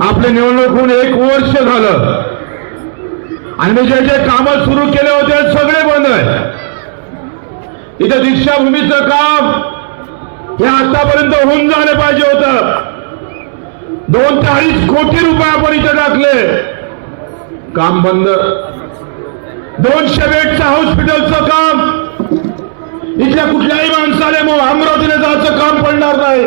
आपले निवडणूक होऊन 1 वर्ष झालं आणि मी जे जे काम सुरू केले होते सगळे बंद आहे. इथं दीक्षाभूमीचं काम हे आतापर्यंत होऊन झालं पाहिजे होतं. 2 ते 2.5 कोटी रुपये आपण इथे टाकले, काम बंद. 200 बेडचं हॉस्पिटलचं काम इथल्या कुठल्याही माणसाने अमरावतीला जायचं काम पडणार नाही.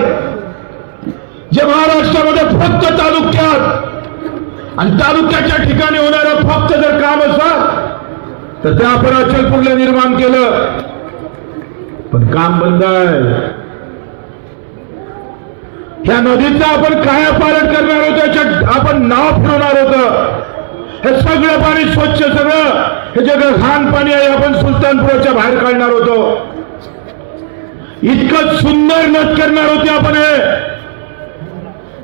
जे महाराष्ट्रामध्ये फक्त तालुक्यात आणि तालुक्याच्या ठिकाणी होणारं फक्त जर काम असं तर ते आपण अचलपूरला निर्माण केलं, पण काम बंद आहे. ह्या नदीचं आपण कायापालट करणार होतो, त्याच्यात आपण नाव फिरवणार होतं. हे सगळं पाणी स्वच्छ, सगळं हे जे घाण पाणी आहे आपण सुलतानपुराच्या बाहेर काढणार होतो. इतकं सुंदर नद करणार होते आपण. हे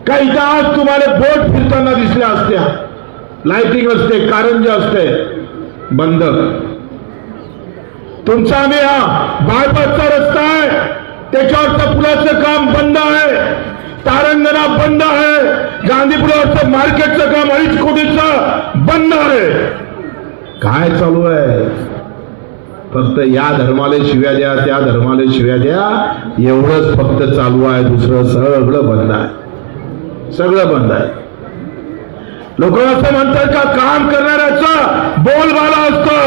काही इथं आज तुम्हाला बोट फिरताना दिसल्या असत्या, लाइटिंग असते, कारंजे असते, बंद. तुमचा आम्ही हा बायपासचा रस्ता आहे त्याच्यावरचं पुलाचं काम बंद आहे, तारंगणा बंद आहे, गांधीपुरावरचं मार्केटचं काम 2.5 कोटीचं बंद आहे. काय चालू आहे? फक्त या धर्माला शिव्या द्या, त्या धर्माला शिव्या द्या, एवढंच फक्त चालू आहे. दुसरं सगळं बंद आहे, सगळं बंद आहे. लोक असं म्हणतात का काम करणाऱ्याचं बोलबाला असतं,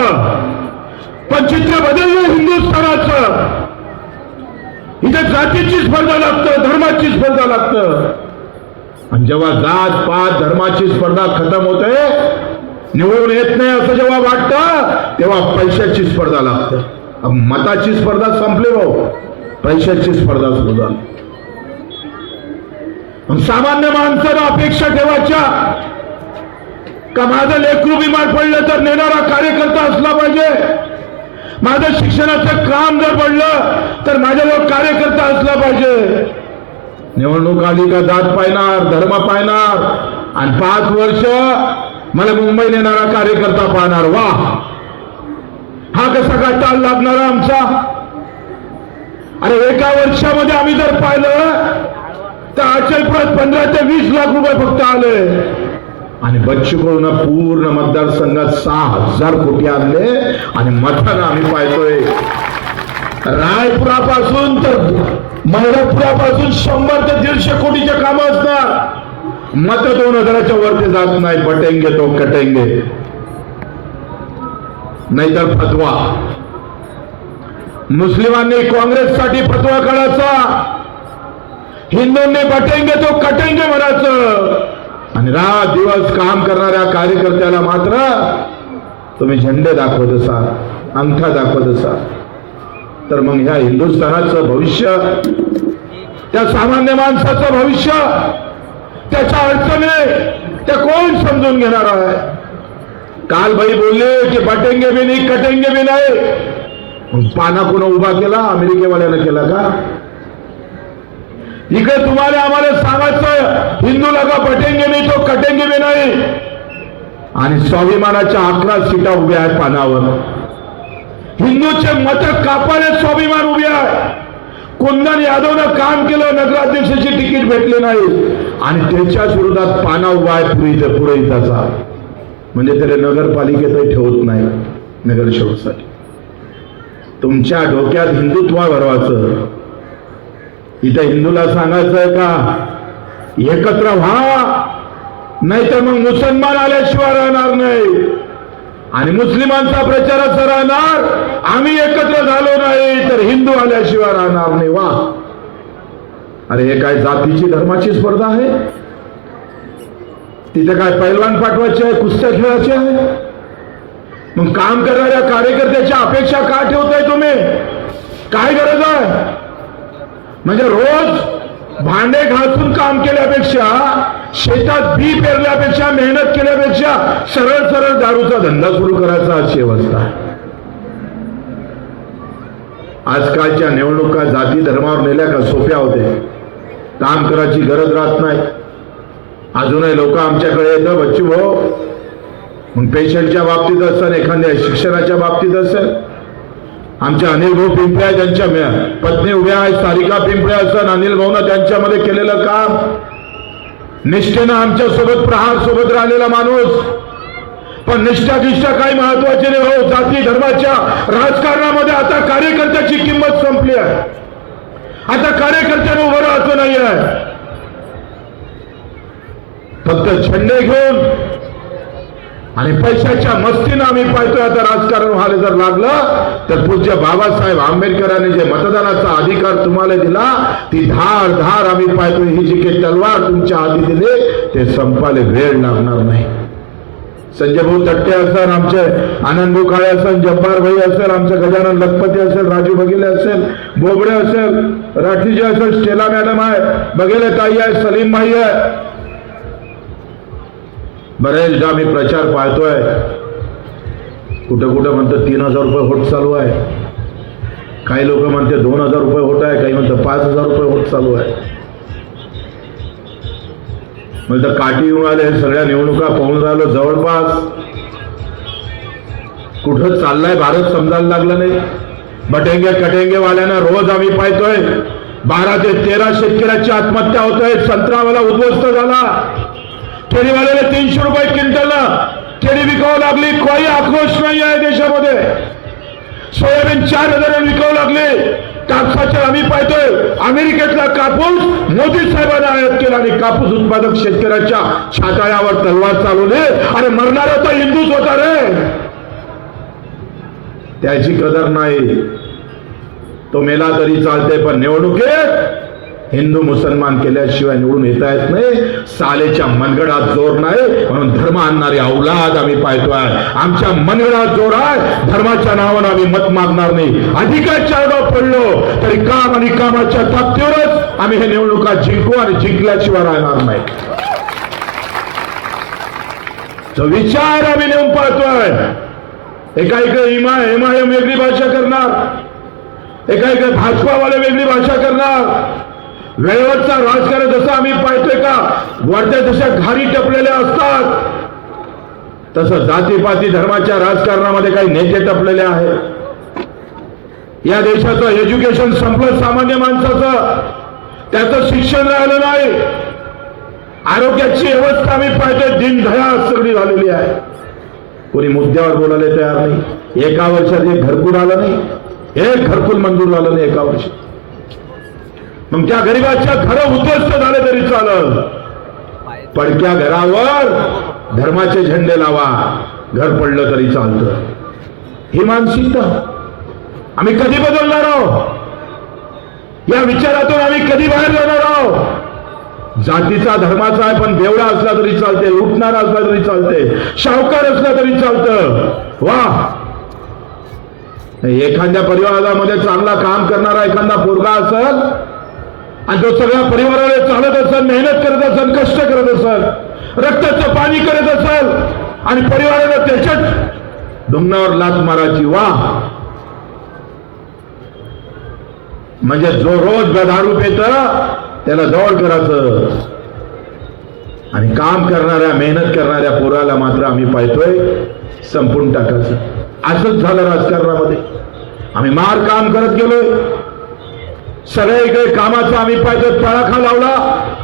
पण चित्र बदललं हिंदुस्थानाचं. इथे जातीची स्पर्धा लागतं, धर्माची स्पर्धा लागतं. आणि जेव्हा जात पात धर्माची स्पर्धा खतम होते, निवडून येत नाही असं जेव्हा वाटतं, तेव्हा पैशाची स्पर्धा लागते. मताची स्पर्धा संपली भाऊ, पैशाची स्पर्धा सुरू झाली. सामान्य माणसाला अपेक्षा ठेवायच्या का माझं लेकरू बिमार पडलं तर नेणारा कार्यकर्ता असला पाहिजे, माझं शिक्षणाचं काम जर पडलं तर माझ्याजवळ कार्यकर्ता असला पाहिजे. निवडणूक आली का जात पाहणार, धर्म पाहणार, आणि 5 वर्ष मला मुंबई नेणारा कार्यकर्ता पाहणार. वा, हा कसा काय ताल लागणारा आमचा? अरे 1 वर्षामध्ये आम्ही जर पाहिलं तर अचलपुरात 15 ते 20 लाख रुपये फक्त आले, आणि बच्चू कडून पूर्ण मतदारसंघात 6,000 कोटी आणले. आणि मठानं आम्ही पाहतोय रायपुरापासून तर महिलापुरापासून 100 ते 150 कोटीचे काम असणार. मत 2,000च्या वरती जात नाही. बटेंगे तो कटेंगे, नाहीतर फतवा. मुस्लिमांनी काँग्रेससाठी फतवा काढायचा, हिंदूंनी बटेंगे तो कटेंगे म्हणायचं, आणि रात दिवस काम करणाऱ्या कार्यकर्त्याला मात्र तुम्ही झेंडे दाखवत असाल, अंगठा दाखवत असाल. तर मग ह्या हिंदुस्थानाचं भविष्य, त्या सामान्य माणसाचं भविष्य, त्याच्या अडचणी ते कोण समजून घेणार आहे? काल भाई बोलले की बटेंगे भी नाही कटेंगे भी नाही. मग पाना कोण उभा केला? अमेरिकेवाल्यानं केला का? इकडे तुम्हाला आम्हाला सांगायचं हिंदूला का बटेंगे नाही तो कटेंगे भी नाही, आणि स्वाभिमानाच्या 11 सीटा उभ्या आहेत पानावर. हिंदूचे मत कापायला स्वाभिमान उभे आहे. कुंदन यादवनं काम केलं, नगराध्यक्षाची तिकीट भेटले नाही, आणि त्याच्या विरोधात पाना उभा आहे पुरोहिताचा. म्हणजे त्याला नगरपालिकेतही ठेवत नाही नगरसेवकासाठी. तुमच्या डोक्यात हिंदुत्व भरवायचं, इथं हिंदूला सांगायचंय का एकत्र व्हा, नाहीतर मग मुसलमान आल्याशिवाय राहणार नाही, आणि मुस्लिमांचा प्रचार असा राहणार आम्ही एकत्र झालो नाही तर हिंदू आल्याशिवाय राहणार नाही. वा, अरे हे काय जातीची धर्माची स्पर्धा आहे? तिथे काय पैलवान पाठवायचे आहे, कुस्त्या खेळायचे आहे? मग काम करणाऱ्या कार्यकर्त्याच्या अपेक्षा का ठेवताय तुम्ही? काय गरज आहे? म्हणजे रोज भांडे घासून काम केल्यापेक्षा, शेतात बी पेरल्यापेक्षा, मेहनत केल्यापेक्षा सरळ सरळ दारूचा धंदा सुरू करायचा अशी अवस्था आहे. आजकालच्या निवडणुका जाती धर्मावर नेल्या का सोप्या होते, काम करायची गरज राहत नाही. अजूनही लोक आमच्याकडे येतं बच्चू भाऊ, मग पेशंटच्या बाबतीत असेल, एखाद्या शिक्षणाच्या बाबतीत असेल, आमच्या अनिल भाऊ पिंपळ्या ज्यांच्या पत्नी उभ्या आहेत, सारिका पिंपळ्या असन, अनिल भाऊनं त्यांच्यामध्ये केलेलं काम निष्ठेनं आमच्या सोबत प्रहार सोबत राहिलेला माणूस, पण निष्ठा काही महत्वाची नाही हो. जाती धर्माच्या राजकारणामध्ये आता कार्यकर्त्याची किंमत संपली आहे. आता कार्यकर्त्यानं उभं राहायचं नाही आहे. फक्त झेंडे घेऊन आणि पैशाच्या मस्तीनं आम्ही पाहतोय. आता राजकारण व्हायला जर लागलं तर पूज्य बाबासाहेब आंबेडकरांनी जे मतदानाचा अधिकार तुम्हाला दिला, ती धार आम्ही पाहतोय. ही जी काही तलवार तुमच्या हाती दिली ते संपायला वेळ लागणार नाही. संजय भाऊ तट्टे असेल, आमचे आनंद भाऊ काळे असेल, जब्बार भाई असेल, आमचे गजानन लखपती असेल, राजू बघेले असेल, बोबडे असेल, राठीजी असेल, स्टेला मॅडम आहे, बघेले ताई आहे, सलीम भाई आहे. बरेचदा मी प्रचार पाहतोय. कुठं म्हणतं 3000 रुपये होट चालू आहे, काही लोक म्हणते 2000 रुपये होट आहे, काही म्हणतं 5000 रुपये होट चालू आहे. म्हणतं काठी येऊन आले, सगळ्या निवडणुका पाहून राहिलो जवळपास. कुठं चाललाय भारत समजायला लागलं नाही. बटेंगे कटेंगे वाल्यांना रोज आम्ही पाहतोय 12 ते 13 शेतकऱ्याची आत्महत्या होत आहे. संत्रावाला उद्ध्वस्त झाला, केळीवाल्याला 300 रुपये क्विंटलला केळी विकावं लागली. काही आक्रोश नाही आहे देशामध्ये. सोयाबीन 4000 विकावं लागले. कापसाच्या आम्ही पाहतोय अमेरिकेतला कापूस मोदी साहेबांनी आयात केला आणि कापूस उत्पादक शेतकऱ्याच्या छाताळ्यावर तलवार चालवली. अरे मरणारा तर हिंदूच होता रे, त्याची कदर नाही. तो मेला तरी चालते, पण निवडणुकीत हिंदू मुसलमान केल्याशिवाय निवडून येता येत नाही. सालेच्या मनगडात जोर नाही, म्हणून धर्म आणणारी औलाद आम्ही पाहतोय. आमच्या मनगडात जोर आहे, धर्माच्या नावानं आम्ही मत मागणार नाही. अधिकाच्या नाव पडलो तरी काम आणि कामाच्या ताकदीवरच आम्ही हे निवडणुका जिंकू आणि जिंकल्याशिवाय राहणार नाही. तो विचार आम्ही नेऊन पाहतोय. एका एमआयएम वेगळी भाषा करणार, एका भाजपावाले वेगळी भाषा करणार. वेळेवरचा राजकारण जसं आम्ही पाहतोय का वरच्या जशा घारी टपलेल्या असतात, तसं जातीपाती धर्माच्या राजकारणामध्ये काही नेते टपलेले आहेत. या देशाचं एज्युकेशन संपलं, सामान्य माणसाचं त्याचं शिक्षण राहिलं नाही. आरोग्याची व्यवस्था आम्ही पाहतोय दिनदयाळ सगळी झालेली आहे. कोणी मुद्द्यावर बोलायला तयार नाही. एका वर्षात एक घरकुल आलं नाही, एक घरकुल मंजूर झालं नाही एका वर्षात. मग त्या गरीबाच्या घरं उद्ध्वस्त झाले तरी चालत, पडक्या घरावर धर्माचे झेंडे लावा, घर पडलं तरी चालतं. ही मानसिकता आम्ही कधी बदलणार आहोत? या विचारातून आम्ही कधी बाहेर जाणार आहोत? जातीचा धर्माचा आहे, पण बेवडा असला तरी चालते, उठणारा असला तरी चालते, शाहूकार असला तरी चालतं. वा, एखाद्या परिवारामध्ये चांगला काम करणारा एखादा पोरगा असेल आणि तो सगळ्या परिवाराला चालत असेल, मेहनत करत असेल, कष्ट करत असेल, रक्ताचं पाणी करत असेल आणि परिवाराला त्याच्याच डोंगरावर लात मारायची, वा. म्हणजे जो रोज दारू पेत त्याला जवळ करायचं आणि काम करणाऱ्या मेहनत करणाऱ्या पोराला मात्र आम्ही पाहतोय संपून टाकायचं. असंच झालं राजकारणामध्ये. आम्ही मार काम करत गेलोय. सगळ्या इकडे कामाचा आम्ही पाहतोय तळाखा लावला.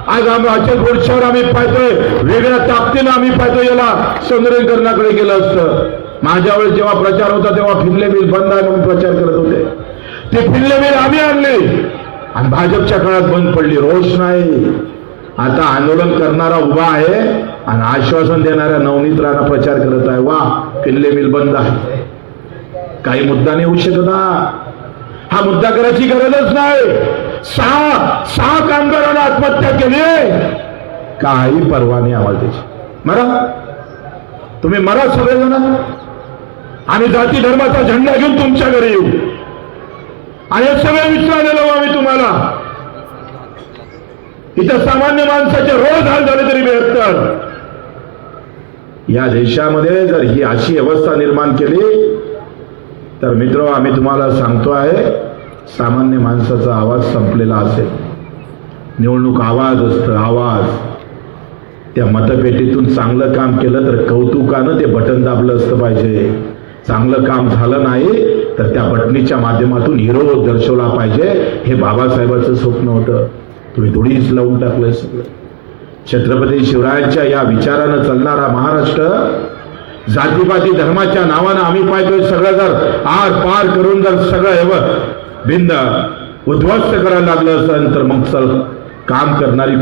आज अचल गोडशावर आम्ही पाहतोय वेगळ्या ताकदीनं आम्ही पाहतोय याला सौंदर्यीकरणाकडे गेलं असतं. माझ्या वेळेस जेव्हा प्रचार होता तेव्हा फिरले मिल बंद आहे म्हणून प्रचार करत होते. ते फिरले मिल आम्ही आणले आणि भाजपच्या काळात बंद पडली. रोष नाही. आता आंदोलन करणारा उभा आहे आणि आश्वासन देणाऱ्या नवनीत राणा प्रचार करत आहे. वा, फिरले मिल बंद आहे. काही मुद्दा नाही होऊ शकत. हा मुद्दा करायची गरजच नाही. सहा कामगारांना आत्महत्या केली, काही परवा नाही आम्हाला त्याची. मरा, तुम्ही मरा सगळेजण. आम्ही जाती धर्माचा झेंडा घेऊन तुमच्या घरी येऊ आणि सगळे विचारलेलो आम्ही तुम्हाला. इथं सामान्य माणसाचे रोज हाल झाले तरी 72. या देशामध्ये जर ही अशी अवस्था निर्माण केली तर मित्र आम्ही तुम्हाला सांगतो आहे, सामान्य माणसाचा आवाज संपलेला असेल. निवडणूक आवाज असतं, आवाज. त्या मतपेटीतून चांगलं काम केलं तर कौतुकानं ते बटन दाबलं असतं पाहिजे. चांगलं काम झालं नाही तर त्या बटणीच्या माध्यमातून विरोध दर्शवला पाहिजे. हे बाबासाहेबांचं स्वप्न होतं. तुम्ही थोडीच लावून टाकलंय सगळं. छत्रपती शिवरायांच्या या विचारानं चालणारा महाराष्ट्र जातीपाती धर्माच्या नावानं आम्ही पाहतोय सगळं जर आर पार करून जर सगळं एवढं भिंद उद्ध्वस्त करायला लागलं असेल तर मग चल काम करणारी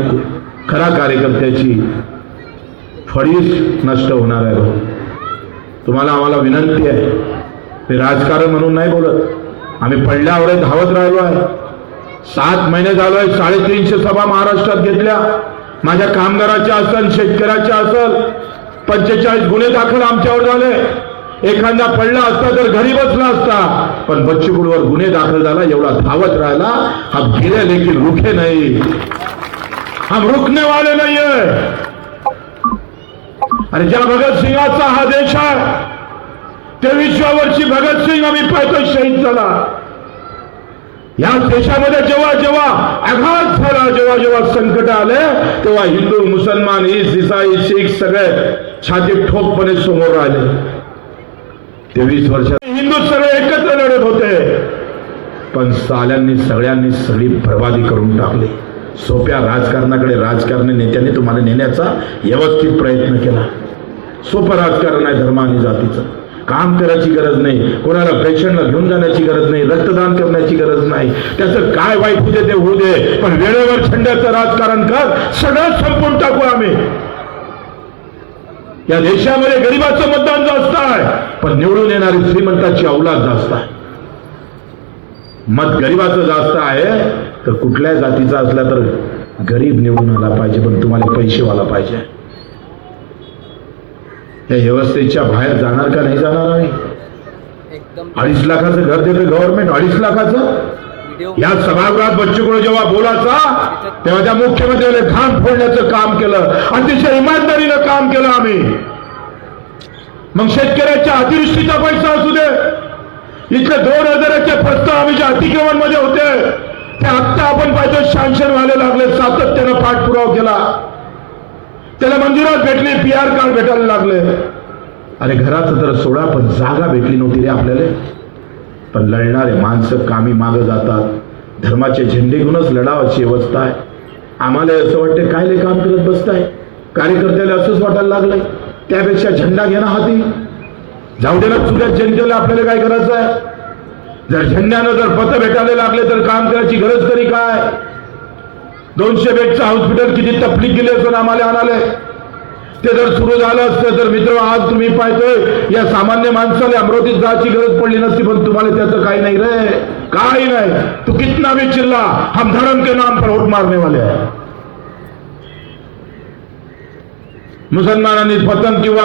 खरा कार्यकर्त्याची फळीच नष्ट होणार आहे. तुम्हाला आम्हाला विनंती आहे, मी राजकारण म्हणून नाही बोलत, आम्ही पडल्यावर धावत राहिलो आहे. 7 महिने झालोय, 350 सभा महाराष्ट्रात घेतल्या. माझ्या कामगाराच्या असेल, शेतकऱ्याच्या असेल, 45 गुन्हे दाखल आमच्यावर झाले. एखादा पडला असता तर घरी बसला असता, पण बच्चू कडूवर गुन्हे दाखल झाला, एवढा धावत राहिला. हम गिरे लेकिन रुके नहीं, हम रुकने वाले नहीं है. आणि ज्या भगतसिंगाचा हा देश आहे, 23व्या वर्षी भगतसिंग आम्ही पाहतोय शहीद झाला. या देशामध्ये जेव्हा जेव्हा आघात झाला, जेव्हा जेव्हा संकट आले, तेव्हा हिंदू, मुसलमान, ईसाई, शीख सगळे छाती ठोकपणे समोर आले. 23 वर्षात हिंदू सगळे एकत्र लढत होते, पण साल्यांनी सगळ्यांनी सगळी बर्बादी करून टाकली. सोप्या राजकारणाकडे राजकारणी नेत्यांनी तुम्हाला नेण्याचा व्यवस्थित प्रयत्न केला. सोपं राजकारण आहे धर्म आणि जातीचं. काम करायची गरज नाही, कोणाला पेशंटला घेऊन जाण्याची गरज नाही, रक्तदान करण्याची गरज नाही. त्याचं काय वाईट होऊ दे ते होऊ दे, पण वेळेवर छंड्याचं राजकारण कर, सगळं संपून टाकू आम्ही. या देशामध्ये गरिबाचं मतदान जास्त आहे, पण निवडून येणारी श्रीमंताची औलाद जास्त आहे. मत गरिबाचं जास्त आहे, तर कुठल्या जातीचा असला तर गरीब निवडून आला पाहिजे, पण तुम्हाला पैसेवाला पाहिजे. या व्यवस्थेच्या बाहेर जाणार का नाही जाणार आहे? 2.5 लाखाचं घर देतं गव्हर्नमेंट, 2.5 लाखाचं. या सभागृहात बच्चू कडू जेव्हा बोलायचा तेव्हा त्या मुख्यमंत्र्याने घाम फोडण्याचं काम केलं, अतिशय इमानदारीनं काम केलं आम्ही. मग शेतकऱ्याच्या अतिवृष्टीचा पैसा असू दे, इथले 2000चे प्रस्ताव आम्ही ज्या अतिक्रमणमध्ये होते ते आत्ता आपण पाहिजे शांशन व्हायला लागले. सातत्यानं पाठपुरावा केला, त्याला मंजुरात भेटली, PR कार्ड भेटायला लागले. अरे घराचं तर सोडा, पण जागा भेटली नव्हती रे आपल्याला. पण लढणारे माणसं कामी मागं जातात. धर्माचे झेंडे घेऊनच लढावाची अवस्था आहे. आम्हाला असं वाटते कायले काम करत बसताय, कार्यकर्त्याला असंच वाटायला लागलंय. त्यापेक्षा झेंडा घेणं हाती, जाऊ दे ना सुद्धा जनतेला आपल्याला काय करायचं आहे. जर झेंड्यानं जर पत भेटायला लागले तर काम करायची गरज तरी काय. 200 बेडचं हॉस्पिटल किती तकलीफ गेली असून आम्हाला आणाले. ते जर सुरू झालं असतं तर मित्र आज तुम्ही पाहतोय या सामान्य माणसाला अमरावतीत जायची गरज पडली नसती. पण तुम्हाला त्याचं काही नाही रे, काही नाही. तू कितना भी चिल्ला, हम धर्म के नाम पर वोट मारने वाले हैं. मुसलमानांनी पतंग किंवा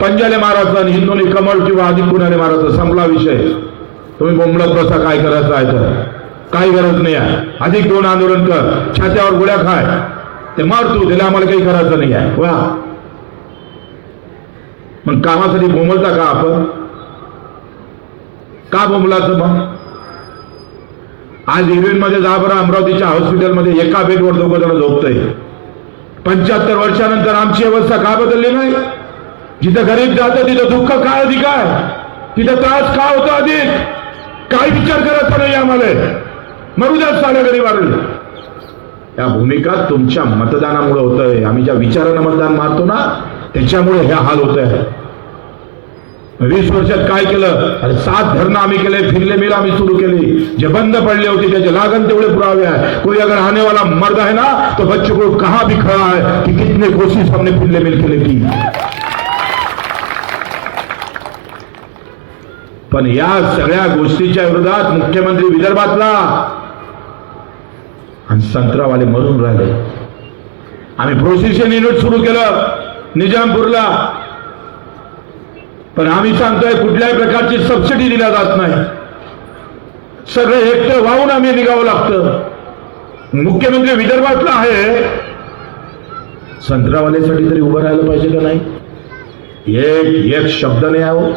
पंजाले मारायचं आणि हिंदूंनी कमळ किंवा अधिक कुणाने मारायचं, संपला विषय. तुम्ही बोंबलत बसा काय करायचं आहे तर, काही गरज नाही आहे. अधिक 2 आंदोलन कर, छात्यावर गोळ्या खाय, ते मार तू, त्याला आम्हाला काही करायचं नाही आहे. वा, मग कामासाठी बोंबलता का आपण? का बोंबलाचं मग? आज मध्ये जा बरं, अमरावतीच्या हॉस्पिटलमध्ये एका बेडवर 2 जण झोपतंय. 75 वर्षानंतर आमची अवस्था का बदलली नाही? जिथं गरीब जातं तिथं दुःख काय अधिक आहे, तिथं त्रास का होतो अधिक, काय विचार करायचा नाही आम्हाला. मरू द्या साऱ्या गरीबाला. या भूमिका तुमच्या मतदानामुळे होतंय. आम्ही ज्या विचारानं मतदान मारतो ना त्याच्यामुळे हे हाल होत आहे. 20 वर्षात काय केलं? अरे 7 धरणं आम्ही केले, फिरले मिल आम्ही सुरू केली, जे बंद पडले होते त्याचे लागन तेवढे पुरावे आहे. कोई अगर आने वाला मर्द है ना तो बच्चों को कहां भी खड़ा है कि कितने कोशिश हमने फिरले मिल केले की. पण या सगळ्या गोष्टीच्या विरोधात मुख्यमंत्री विदर्भातला आणि संत्रावाले मरून राहिले. आम्ही प्रोसेशन युनिट सुरू केलं निजामपूरला, पण आम्ही सांगतोय कुठल्याही प्रकारची सबसिडी दिल्या जात नाही. सगळे हेक्टर वाहून आम्ही निघावं लागतं. मुख्यमंत्री विदर्भातला आहे, संत्रावाल्यासाठी तरी उभं राहायला पाहिजे का नाही? एक शब्द नाही आहो.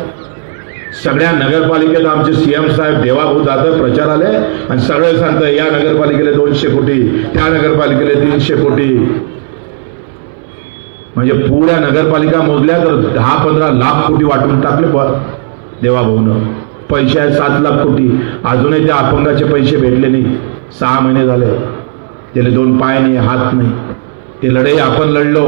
सगळ्या नगरपालिकेत आमचे सीएम साहेब देवाभाऊ जातं प्रचाराले आणि सगळे सांगतं या नगरपालिकेला 200 कोटी, त्या नगरपालिकेला 300 कोटी. म्हणजे पुऱ्या नगरपालिका मोजल्या तर 10-15 लाख कोटी वाटून टाकले देवाभाऊनं. पैसे आहेत 7 लाख कोटी. अजूनही त्या अपंगाचे पैसे भेटले नाही. 6 महिने झाले, त्याला 2 पाय नाही, हात नाही. ती लढाई आपण लढलो.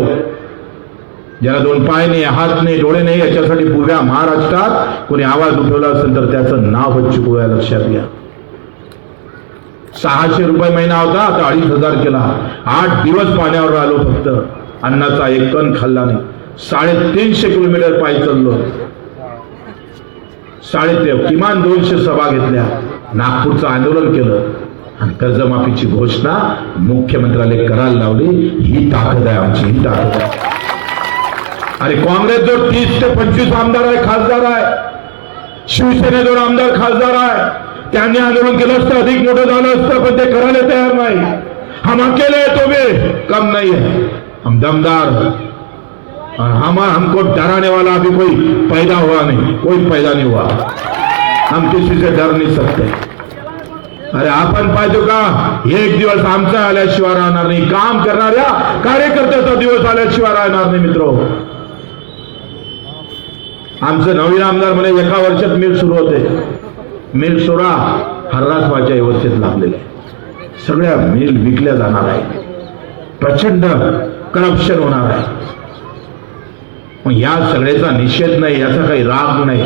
ज्याला दोन पाय नाही, हात नाही, डोळे नाही, याच्यासाठी पूर्व्या महाराष्ट्रात कोणी आवाज उठवला असेल तर त्याचं नाव बच्चू कडू आहे, लक्षात घ्या. 600 रुपये महिना होता, आता 2500 केला. 8 दिवस पाण्यावर राहिलो, फक्त अन्नाचा एक कण खाल्ला नाही. 350 किलोमीटर पायी चाललो. किमान 200 सभा घेतल्या, नागपूरचं आंदोलन केलं आणि कर्जमाफीची घोषणा मुख्यमंत्र्याला करायला लावली. ही ताकद आहे आमची, ही ताकद आहे. अरे काँग्रेस जो 30 ते 25 आमदार आहे, खासदार आहे, शिवसेनेवर आमदार खासदार आहे, त्यांनी आंदोलन केलं असतं, अधिक मोठं झालं असतं, पण ते करायला तयार नाही. हम अकेले हैं तो भी कम नहीं है, हम दमदार, और हमको डराने वाला अभी कोई पैदा हुआ नहीं, कोई पैदा नहीं हुआ. हम किसी से डर नहीं सकते. अरे आपण पाहिजे का, एक दिवस आमचा आल्याशिवाय राहणार नाही, काम करणाऱ्या कार्यकर्त्याचा दिवस आल्याशिवाय राहणार नाही. मित्रो, आमचं नवीन आमदार म्हणे 1 वर्षात मिल सुरू होते. मिल सोडा, हर्रास व्हायच्या व्यवस्थेत लागलेले आहे. सगळ्या मिल विकल्या जाणार आहे, प्रचंड करप्शन होणार आहे. मग या सगळ्याचा निषेध नाही, याचा काही राग नाही.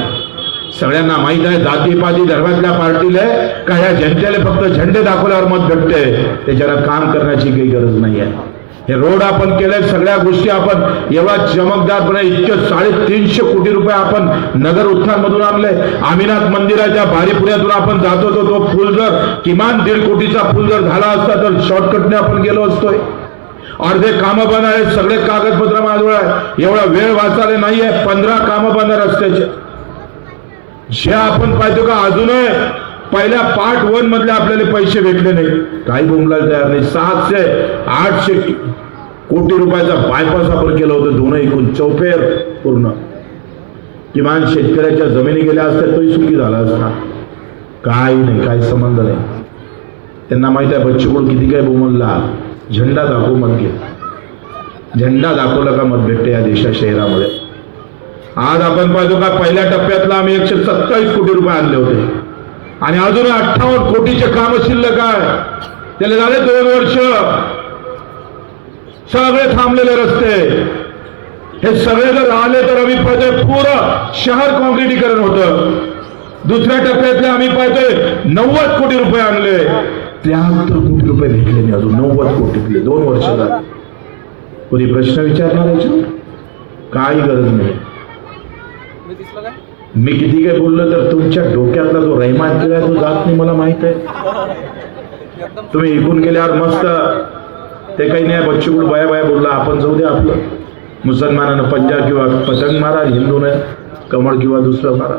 सगळ्यांना माहित आहे, जातीपाती धर्मातल्या पार्टीला का या जनतेला फक्त झेंडे दाखवल्यावर मत भेटते, त्याच्याला काम करण्याची काही गरज नाही आहे. हे रोड आपण केले, सगळ्या गोष्टी आपण एवढा चमकदारपणे, इतके 350 कोटी रुपये आपण नगर उत्थान मधून आणले. आमिनाथ मंदिराच्या भारीपुऱ्यातून आपण जात होतो, तो पूल जर किमान 1.5 कोटीचा पूल जर झाला असता तर शॉर्टकटने आपण गेलो असतोय. अर्धे कामं बंद आहेत, सगळे कागदपत्र माझ्याजवळ आहे, एवढा वेळ वाचायला नाहीये. 15 कामं बंद रस्त्याचे, जे आपण पाहतो का अजूनही पहिल्या पार्ट 1 मधले आपल्याला पैसे भेटले नाही, काही बोंबलायला तयार नाही. 700-800 कोटी रुपयाचा बायपास आपण केलं होतं, दोन्ही एकूण चौफेर पूर्ण. किमान शेतकऱ्याच्या जमिनी गेल्या असत्या तोही सुखी झाला असता. काही नाही, काही संबंध नाही. त्यांना माहित आहे बच्चू कडू किती काय बोंबलला, झेंडा दाखवू मत घे. झेंडा दाखवला का मत भेटते या देशा शहरामध्ये. आज आपण पाहतो का, पहिल्या टप्प्यातला आम्ही 127 कोटी रुपये आणले होते आणि अजून 58 कोटीचे काम शिल्लक आहे. त्याला झाले 2 वर्ष. सगळे थांबलेले रस्ते, हे सगळे जर आले तर आम्ही पाहतोय पुरं शहर काँक्रिटीकरण होतं. दुसऱ्या टप्प्यातले आम्ही पाहतोय 90 कोटी रुपये आणले, 73 कोटी रुपये भेटले नाही अजून. 90 कोटीतले 2 वर्ष झाले. कोणी प्रश्न विचारणार याच्यावर? काही गरज नाही. मी किती काय बोललो तर तुमच्या डोक्यातला जो रहिमान केलाय तो जात नाही, मला माहित आहे. तुम्ही ऐकून गेल्यावर मस्त ते काही नाही, बच्चू कडू बाया बाया बोलला, आपण जाऊ द्या आपलं. मुसलमानानं पंजा किंवा पतंग मारा, हिंदूने कमळ किंवा दुसरं मारा.